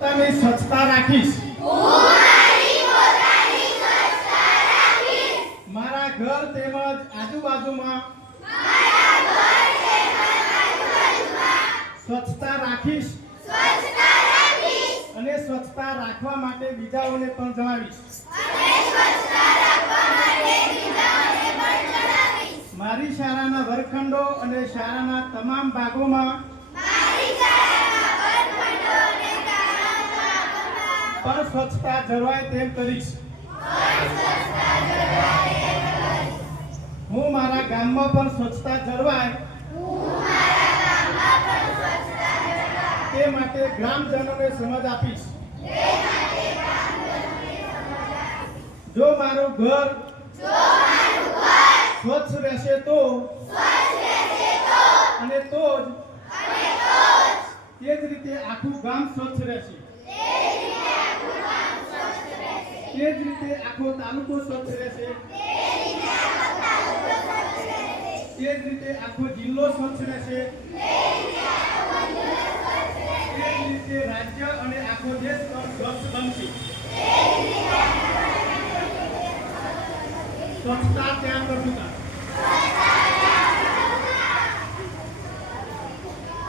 પોતાની સ્વચ્છતા રાખીશ. મારા ઘર તેમજ આજુબાજુમાં સ્વચ્છતા રાખીશ અને સ્વચ્છતા રાખવા માટે બીજાઓને પણ જણાવીશ. મારી શાળાના વર્ગખંડો અને શાળાના તમામ ભાગોમાં પણ સ્વચ્છતા જળવાય તેમ કરીશ. હું મારા ગામમાં પણ સ્વચ્છતા જળવાય તે માટે ગ્રામજનોને સમજ આપીશ. જો મારું ઘર સ્વચ્છ રહેશે તો અને તો જ તે જ રીતે આખું ગામ સ્વચ્છ રહેશે. તે જ રીતે આખો તાલુકો સ્વચ્છ રહેશે. તે જ રીતે આખો જિલ્લો સ્વચ્છ રહેશે. તે જ રીતે રાજ્ય અને આખો દેશ સ્વચ્છ બનશે. સ્વચ્છતા ત્યાં કરશું.